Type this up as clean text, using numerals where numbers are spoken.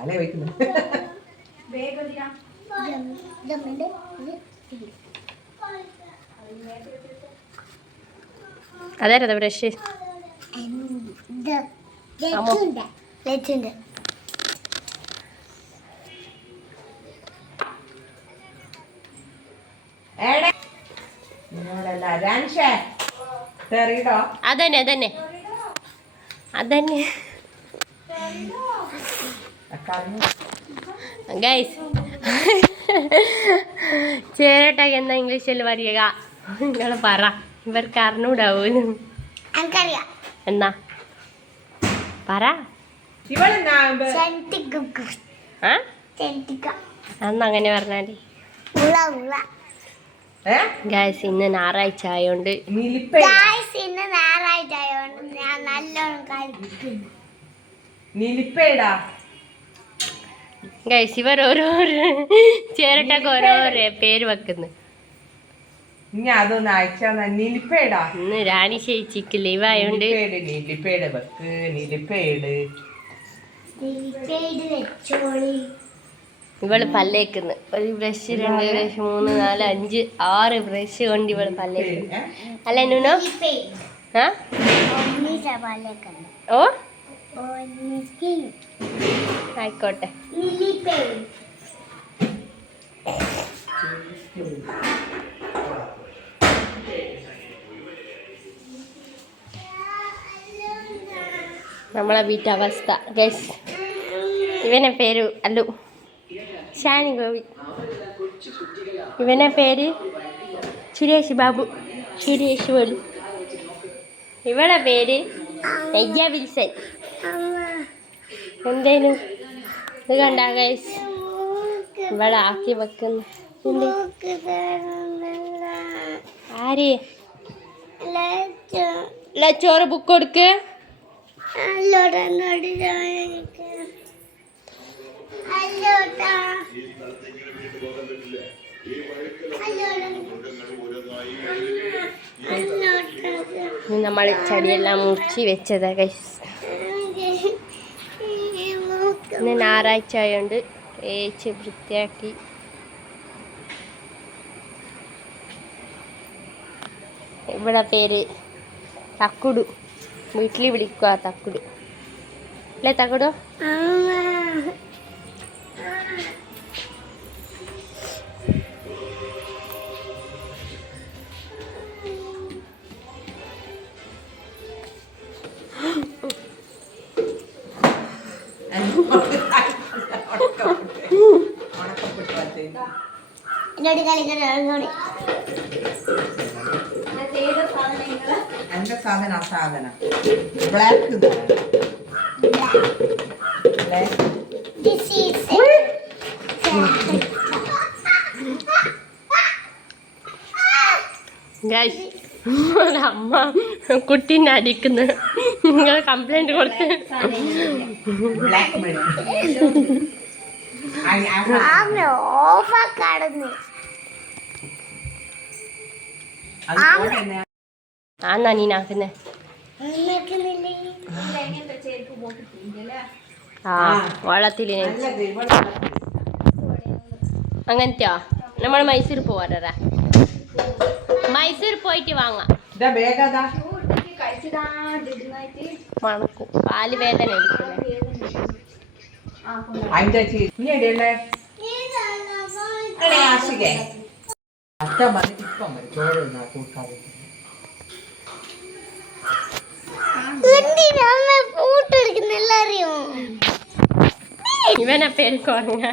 അല്ലേ വെക്കുന്നു അതാരതാ ബ്രഷ് അതന്നെ അതന്നെ അതന്നെ ഗൈസ് ചേരട്ടാക്ക് എന്താ ഇംഗ്ലീഷിൽ പറയുക നിങ്ങൾ പറ ഇവർക്ക് അറിഞ്ഞൂടാവൂലും എന്നാ പറ അന്ന് അങ്ങനെ പറഞ്ഞാല് ഗൈസ് ഇന്ന് ഞായറാഴ്ച ആയോണ്ട് ഞാൻ നല്ലോണം കളിക്കുന്നു. ഗൈസ് ഇവർ ഓരോരോ ചേരട്ടക്ക് ഓരോരോ പേര് വെക്കുന്നു. അതൊന്ന് അയച്ചാ നിലിപ്പേടാ. ഇന്ന് റാണി ചേച്ചിക്ക് ലീവ് ആയോണ്ട് നിലിപ്പേട് വെക്ക് നിലിപ്പേട്. ഇവള് പല്ലേക്കുന്നു. ഒരു ബ്രഷ് 2 ബ്രഷ് 3 4 5 6 ബ്രഷ് കൊണ്ട് ഇവള് പല്ലേക്കുന്നു. അല്ലേ നൂനോ? ഓ ആയിക്കോട്ടെ. നമ്മളെ വീട്ടവസ്ഥ ഗൈസ്. ഇവനെ പേര് അല്ലു ഷാനി ഗോപി. ഇവനെ പേര് സുരേഷ് ബാബു സുരേഷ് പോലും. ഇവളെ പേര് നയ്യ വിൽസൺ. എന്തേലും ഇത് കണ്ടാ ഗൈസ് ഇവളെ ആക്കി വെക്കുന്നു. ആര് ചോറ് ബുക്ക് കൊടുക്ക്. നമ്മൾ ചെടിയെല്ലാം മുറിച്ച് വെച്ചതാ ഗൈസ്. ഇന്ന് ഞായറാഴ്ച ആയോണ്ട് തേച്ച് വൃത്തിയാക്കി. ഇവിടെ പേര് തക്കുടു. വീട്ടിൽ വിളിക്കുക തക്കുടു അല്ലേ തക്കുടു? എന്റെ സാധനം ബ്ലാക്ക് അമ്മ കുട്ടീനെ അടിക്കുന്നു. നിങ്ങൾ കംപ്ലൈന്റ് കൊടുത്ത് ആന്നാ നീനാക്കുന്നേ. ആ വള്ളത്തിൽ അങ്ങനത്തെയോ? നമ്മൾ മൈസൂർ പോവാറാ. മൈസൂർ പോയിട്ട് വാങ്ങാം. മണക്കും കാല് വേദന ഇവനെ പേര് കുറഞ്ഞ